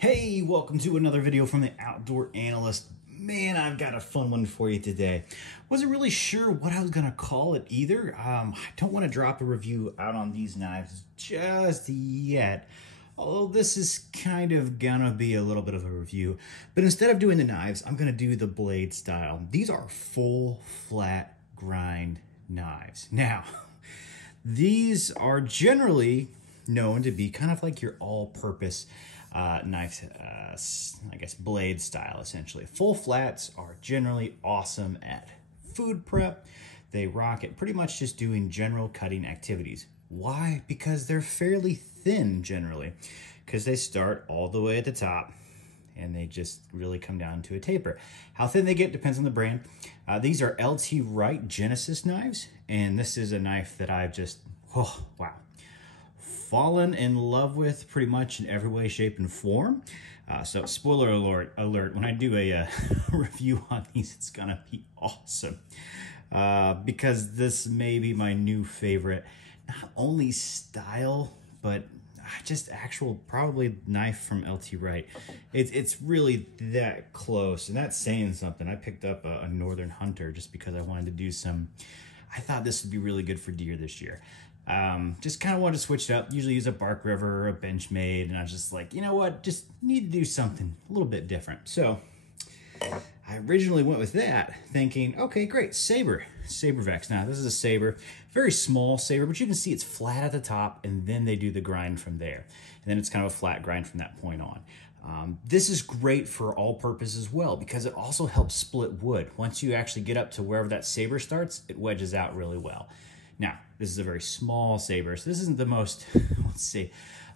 Hey, welcome to another video from the Outdoor Analyst. Man, I've got a fun one for you today. Wasn't really sure what I was gonna call it either. I don't want to drop a review out on these knives just yet. Although this is kind of gonna be a little bit of a review. But instead of doing the knives, I'm gonna do the blade style. These are full flat grind knives. Now, these are generally known to be kind of like your all-purpose knife, I guess blade style essentially. Full flats are generally awesome at food prep. They rock at pretty much just doing general cutting activities. Why? Because they're fairly thin generally, because they start all the way at the top and they just really come down to a taper. How thin they get depends on the brand. These are LT Wright Genesis knives, and this is a knife that I've just, oh, wow, fallen in love with pretty much in every way, shape, and form. So spoiler alert, when I do a review on these, it's gonna be awesome. Because this may be my new favorite, not only style, but just actual probably knife from LT Wright. It's really that close, and that's saying something. I picked up a Northern Hunter just because I wanted to do some, I thought this would be really good for deer this year. Just kind of wanted to switch it up. Usually use a Bark River or a Benchmade, and I was just like, you know what, just need to do something a little bit different. So I originally went with that, thinking, okay, great, Saber Vex. Now this is a Saber, very small Saber, but you can see it's flat at the top, and then they do the grind from there, and then it's kind of a flat grind from that point on. This is great for all purposes as well, because it also helps split wood. Once you actually get up to wherever that Saber starts, it wedges out really well. Now, this is a very small Saber, so this isn't the most, let's say,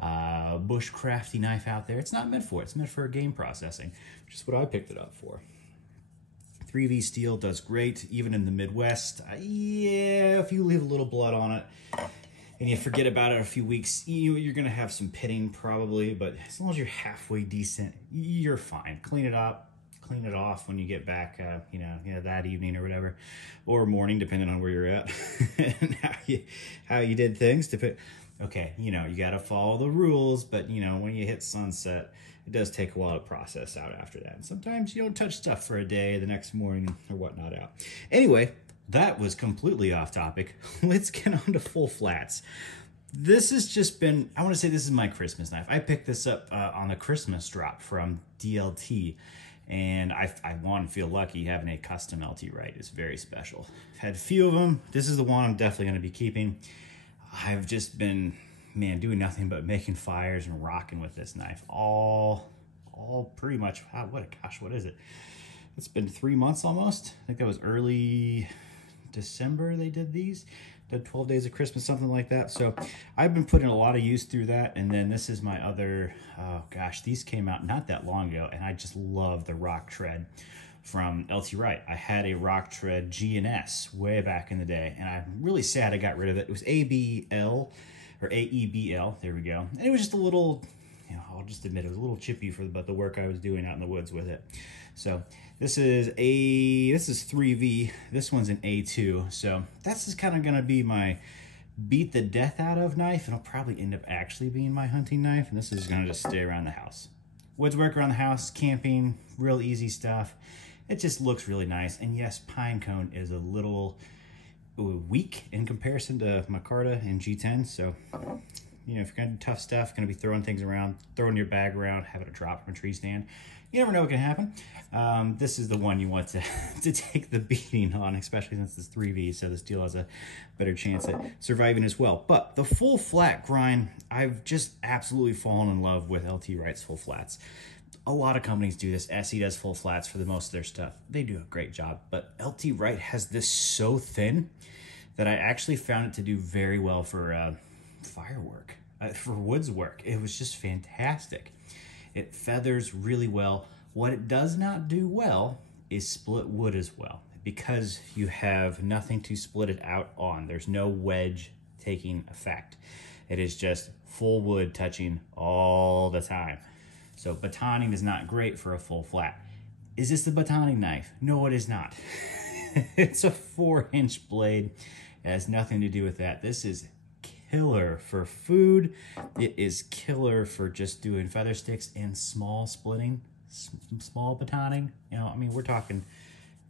bushcrafty knife out there. It's not meant for it. It's meant for game processing, which is what I picked it up for. 3V steel does great, even in the Midwest. Yeah, if you leave a little blood on it and you forget about it a few weeks, you're going to have some pitting probably, but as long as you're halfway decent, you're fine. Clean it up. Clean it off when you get back, you know, that evening or whatever, or morning, depending on where you're at and how you did things. Okay, you know, you got to follow the rules, but you know, when you hit sunset, it does take a while to process out after that. And sometimes you don't touch stuff for a day, the next morning or whatnot out. Anyway, that was completely off topic. Let's get on to full flats. This has just been, I want to say this is my Christmas knife. I picked this up on the Christmas drop from DLT. And I want to feel lucky having a custom LT Wright. It's very special. I've had a few of them. This is the one I'm definitely going to be keeping. I've just been, man, doing nothing but making fires and rocking with this knife. All pretty much, what is it? It's been 3 months almost. I think that was early December they did these. Did 12 days of Christmas, something like that. So I've been putting a lot of use through that. And then this is my other, oh gosh, these came out not that long ago, and I just love the rock tread from LT Wright. I had a rock tread G&S way back in the day, and I'm really sad I got rid of it. It was ABL or AEBL, there we go. And it was just a little, you know, I'll just admit it was a little chippy for the work I was doing out in the woods with it. So this is 3V, this one's an A2. So that's just kind of gonna be my beat the death out of knife, and it'll probably end up actually being my hunting knife. And this is gonna just stay around the house. Woods work around the house, camping, real easy stuff. It just looks really nice. And yes, pine cone is a little weak in comparison to Micarta and G10. So, you know, if you're gonna do tough stuff, gonna be throwing things around, throwing your bag around, having it drop from a tree stand, you never know what can happen. This is the one you want to take the beating on, especially since it's 3V, so the steel has a better chance at surviving as well. But the full flat grind, I've just absolutely fallen in love with LT Wright's full flats. A lot of companies do this. SE does full flats for the most of their stuff. They do a great job, but LT Wright has this so thin that I actually found it to do very well for firework, for woods work. It was just fantastic. It feathers really well. What it does not do well is split wood as well, because you have nothing to split it out on. There's no wedge taking effect. It is just full wood touching all the time. So batoning is not great for a full flat. Is this the batoning knife? No, it is not. It's a 4-inch blade. It has nothing to do with that. This is killer for food. It is killer for just doing feather sticks and small splitting, small batoning. You know, I mean, we're talking,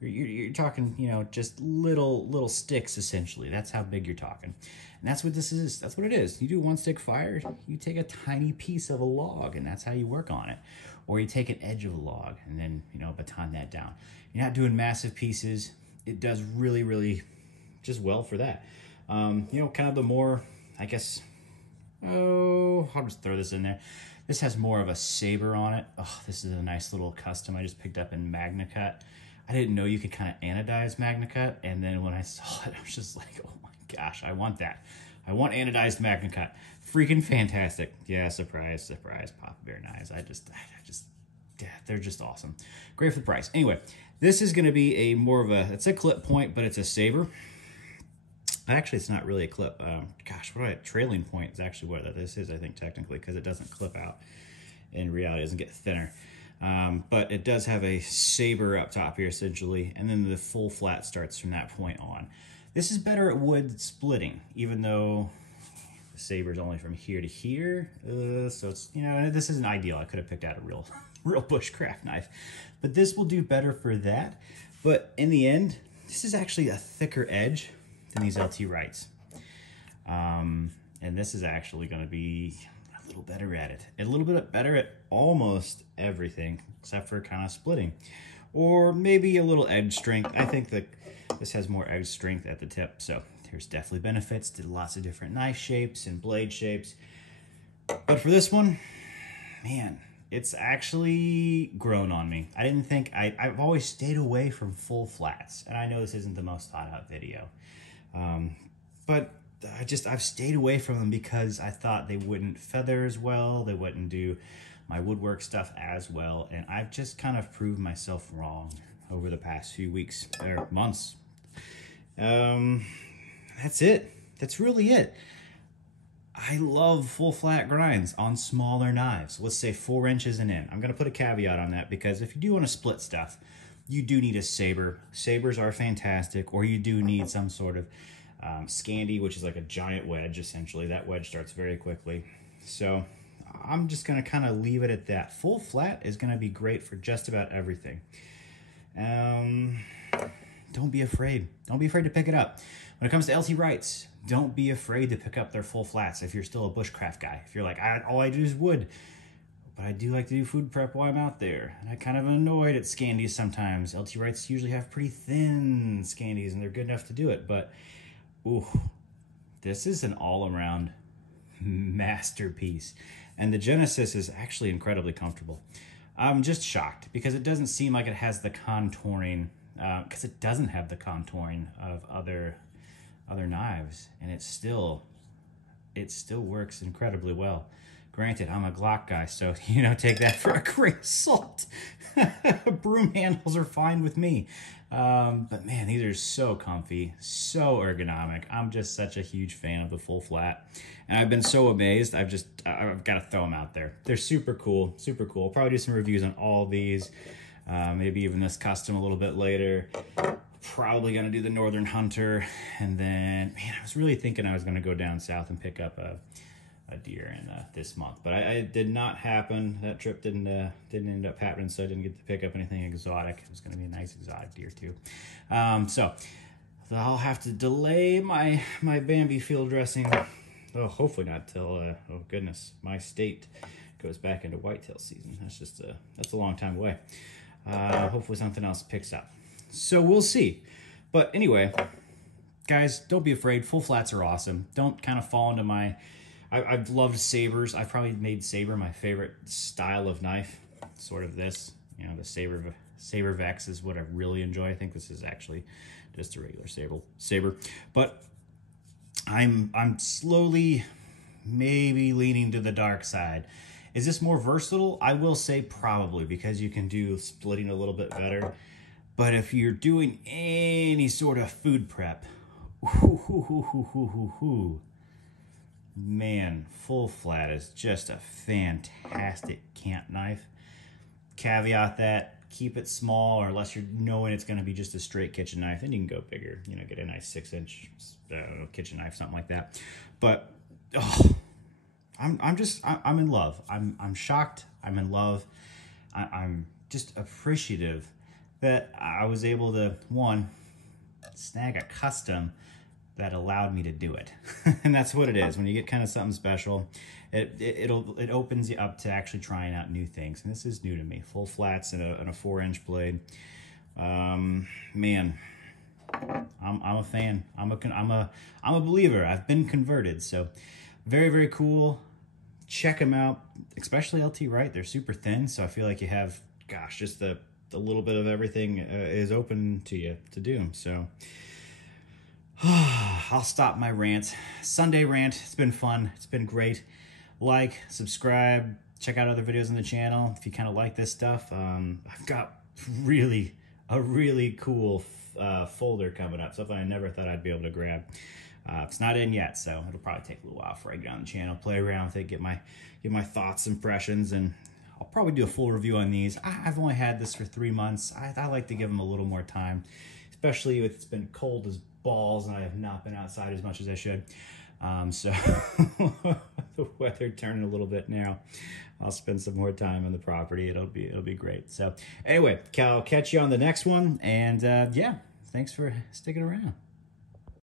you're talking, you know, just little sticks essentially. That's how big you're talking. And that's what this is. That's what it is. You do one stick fire, you take a tiny piece of a log, and that's how you work on it. Or you take an edge of a log and then, you know, baton that down. You're not doing massive pieces. It does really just well for that. You know, kind of the more, I guess, oh, I'll just throw this in there. This has more of a saber on it. Oh, this is a nice little custom I just picked up in MagnaCut. I didn't know you could kind of anodize MagnaCut, and then when I saw it, I was just like, oh my gosh, I want that. I want anodized MagnaCut. Freaking fantastic. Yeah, surprise, surprise, Papa Bear knives. Yeah, they're just awesome. Great for the price. Anyway, this is going to be a more of a, it's a clip point, but it's a saber. Actually, it's not really a clip. Gosh, what a trailing point is actually what this is, I think, technically, because it doesn't clip out. In reality, it doesn't get thinner. But it does have a saber up top here, essentially, and then the full flat starts from that point on. This is better at wood splitting, even though the saber is only from here to here. So it's, you know, this isn't ideal. I could have picked out a real bushcraft knife. But this will do better for that. But in the end, this is actually a thicker edge than these LT Wrights. And this is actually going to be a little better at it. And a little bit better at almost everything, except for kind of splitting. Or maybe a little edge strength. I think that this has more edge strength at the tip. So there's definitely benefits to lots of different knife shapes and blade shapes. But for this one, man, it's actually grown on me. I didn't think, I've always stayed away from full flats. And I know this isn't the most thought out video. But I've stayed away from them because I thought they wouldn't feather as well. They wouldn't do my woodwork stuff as well. And I've just kind of proved myself wrong over the past few weeks or months. That's it. That's really it. I love full flat grinds on smaller knives. Let's say 4 inches and in. I'm going to put a caveat on that because if you do want to split stuff, you do need a saber. Sabers are fantastic, or you do need some sort of Scandi, which is like a giant wedge, essentially. That wedge starts very quickly. So I'm just going to kind of leave it at that. Full flat is going to be great for just about everything. Don't be afraid. Don't be afraid to pick it up. When it comes to LT Wrights, don't be afraid to pick up their full flats if you're still a bushcraft guy. If you're like, all I do is wood, but I do like to do food prep while I'm out there. And I kind of annoyed at Scandis sometimes. LT Wrights usually have pretty thin Scandis, and they're good enough to do it. But, ooh, this is an all-around masterpiece. And the Genesis is actually incredibly comfortable. I'm just shocked because it doesn't seem like it has the contouring, because it doesn't have the contouring of other knives, and it still works incredibly well. Granted, I'm a Glock guy, so, you know, take that for a grain of salt. Broom handles are fine with me. But man, these are so comfy, so ergonomic. I'm just such a huge fan of the full flat. And I've been so amazed, I've got to throw them out there. They're super cool, super cool. I'll probably do some reviews on all of these. Maybe even this custom a little bit later. Probably gonna do the Northern Hunter, and then, man, I was really thinking I was gonna go down south and pick up a deer in this month, but I did not happen. That trip didn't end up happening, so I didn't get to pick up anything exotic. It was gonna be a nice exotic deer too. So I'll have to delay my Bambi field dressing. Oh, hopefully not till oh goodness, my state goes back into whitetail season. That's a long time away. Hopefully something else picks up. So we'll see. But anyway, guys, don't be afraid. Full flats are awesome. Don't kind of fall into my... I've loved sabers. I've probably made saber my favorite style of knife. Sort of this. You know, the saber Vex is what I really enjoy. I think this is actually just a regular saber. But I'm slowly maybe leaning to the dark side. Is this more versatile? I will say probably, because you can do splitting a little bit better. But if you're doing any sort of food prep, man, full flat is just a fantastic camp knife. Caveat that, keep it small, or unless you're knowing it's going to be just a straight kitchen knife, then you can go bigger. You know, get a nice 6-inch kitchen knife, something like that. But oh, I'm in love. I'm shocked. I'm in love. I'm just appreciative that I was able to, one, snag a custom that allowed me to do it. And that's what it is. When you get kind of something special, it opens you up to actually trying out new things. And this is new to me. Full flats and a 4-inch blade. Man, I'm a fan. I'm a believer. I've been converted. So very, very cool. Check them out, especially LT Wright. They're super thin, so I feel like you have, gosh, just the little bit of everything is open to you to do. So I'll stop my rant. Sunday rant. It's been fun. It's been great. Like, subscribe, check out other videos on the channel if you kind of like this stuff. I've got a really cool folder coming up, something I never thought I'd be able to grab. It's not in yet, so it'll probably take a little while before I get on the channel, play around with it, get my thoughts, impressions, and I'll probably do a full review on these. I've only had this for 3 months. I like to give them a little more time, especially if it's been cold as balls and I have not been outside as much as I should. So the weather turning a little bit now. I'll spend some more time on the property. It'll be great. So anyway, I'll catch you on the next one, and yeah, thanks for sticking around.